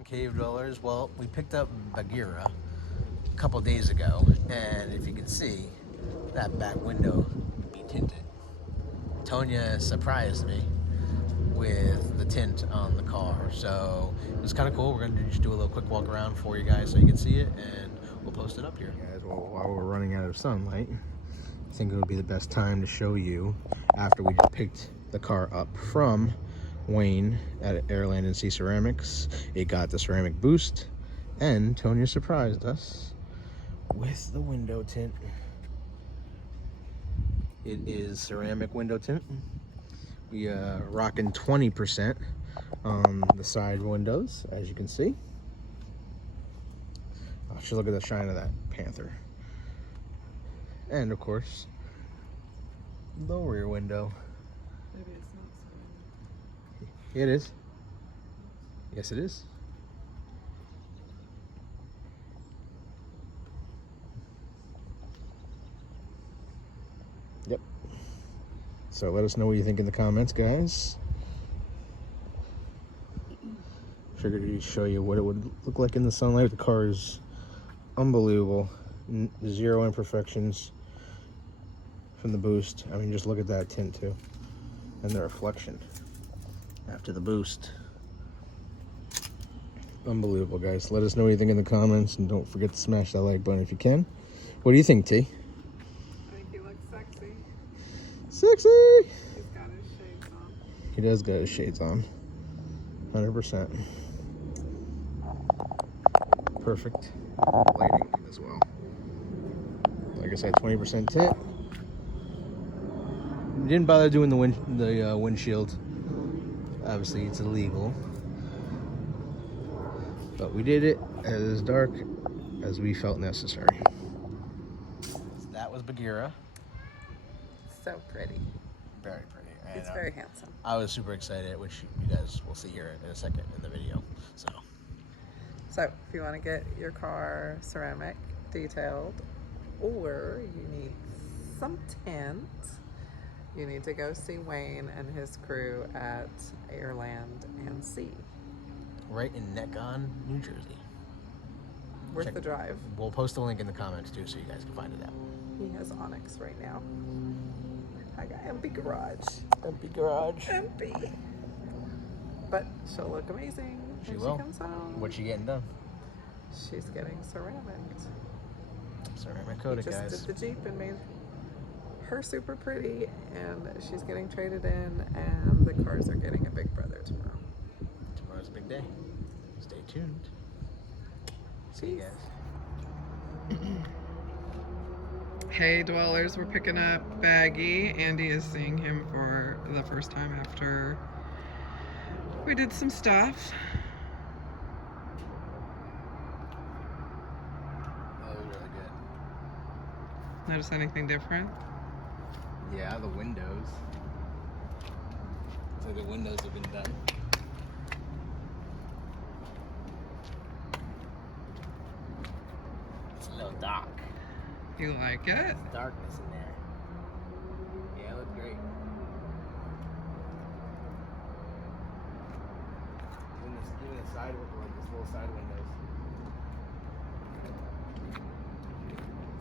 Netcong cave dwellers. Well, we picked up Bagheera a couple days ago, and if you can see, that back window would be tinted. Tonja surprised me with the tint on the car, so it was kind of cool. We're going to just do a little quick walk around for you guys so you can see it, and we'll post it up here. Guys, well, while we're running out of sunlight, I think it would be the best time to show you after we just picked the car up from Wayne at Airland and Sea Ceramics. It got the ceramic boost, and Tonja surprised us with the window tint. It is ceramic window tint. We rocking 20% on the side windows, as you can see. Oh, just look at the shine of that Panther. And of course, the rear window. Maybe it's not ceramic. It is. Yes, it is. Yep. So let us know what you think in the comments, guys. Figured to show you what it would look like in the sunlight. The car is unbelievable. Zero imperfections from the boost. I mean, just look at that tint too, and the reflection after the boost. Unbelievable, guys. Let us know what you think in the comments, and don't forget to smash that like button if you can. What do you think, T? I think he looks sexy. Sexy! He's got his shades on. He does got his shades on. 100%. Perfect lighting as well. Like I said, 20% tint. Didn't bother doing the windshield. Obviously, it's illegal. But we did it as dark as we felt necessary. That was Bagheera. So pretty. Very pretty. And, He's very handsome. I was super excited, which you guys will see here in a second in the video. So if you want to get your car ceramic detailed, or you need some tint, you need to go see Wayne and his crew at Airland and Sea. Right in Netcong, New Jersey. Worth the drive. We'll post a link in the comments too, so you guys can find it out. He has Onyx right now. I got empty garage. Empty garage. Empty. But she'll look amazing She when will. she comes home. What's she getting done? She's getting ceramic. Ceramic coated, Just guys. did the Jeep and made her super pretty, and she's getting traded in, and the cars are getting a big brother tomorrow. Tomorrow's a big day. Stay tuned. See you guys. Hey dwellers, we're picking up Bldg. Andy is seeing him for the first time after we did some stuff. That was really good. Notice anything different? Yeah, the windows. It's like the windows have been done. It's a little dark. You like it? There's darkness in there. Yeah, it looked great. Even the side, like this little side windows.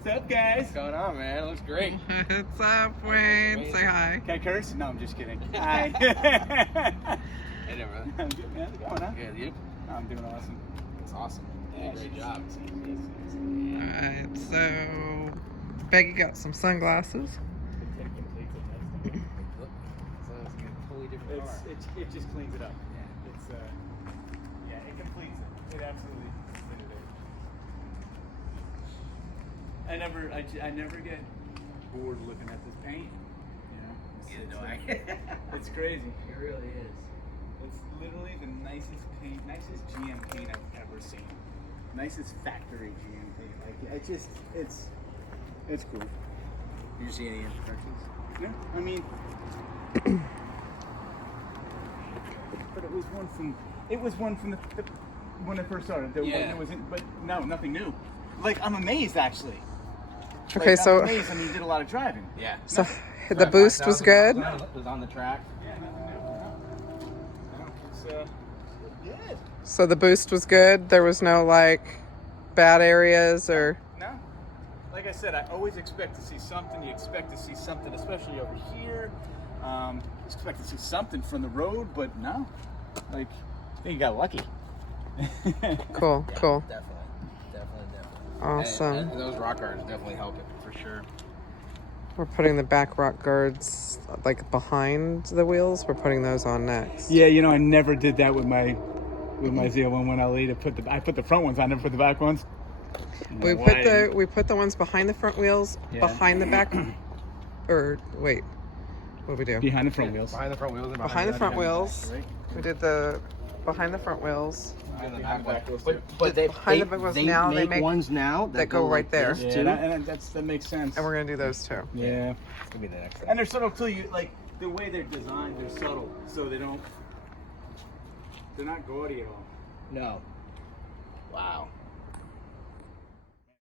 What's up, guys? What's going on, man? It looks great. What's up, Wayne? Say hi. Can I curse? No, I'm just kidding. Hi. Hey there, brother. I'm good, man. How's it going, huh? Good, you? I'm doing awesome. It's awesome. You did a great job. Alright, so Bldg got some sunglasses. Look, so it's a totally different car. It just cleans it up. Yeah. It's yeah, it completes it. It absolutely completed it. I never get bored looking at this paint. You know, it's crazy. It really is. It's literally the nicest paint, nicest GM paint I've ever seen. Nicest factory GM paint. Like it's cool. Did you see any imperfections? Yeah, I mean, but it was one from the when I first started. Yeah. It wasn't, but no, nothing new. Like, I'm amazed actually. Okay, like, so I'm amazed. I mean, you did a lot of driving. Yeah. so the boost was good. It was on the track. Yeah, nothing new. No. It's Good. So the boost was good. There was no like bad areas or. No. Like I said, I always expect to see something. You expect to see something, especially over here. You expect to see something from the road, but no. Like, I think you got lucky. Cool, Yeah, cool. Definitely. Awesome. And those rock guards definitely help it for sure. We're putting the back rock guards like behind the wheels. We're putting those on next. Yeah, I never did that with my Z01 when I laid it. I put the front ones. I never put the back ones. We put the ones behind the front wheels, behind the back. Or wait, what did we do? Behind the front wheels. Behind the front wheels. And Behind the front wheels. Right? We did the behind the front wheels. Behind the Behind back the wheels. back But, wheels, but Behind the back wheels now they make ones now that go right like there. this, Yeah, too. and that makes sense. And we're gonna do those too. Yeah. It's gonna be the next thing. And they're subtle too. You like the way they're designed. They're subtle, so they're not gaudy at all. No. Wow.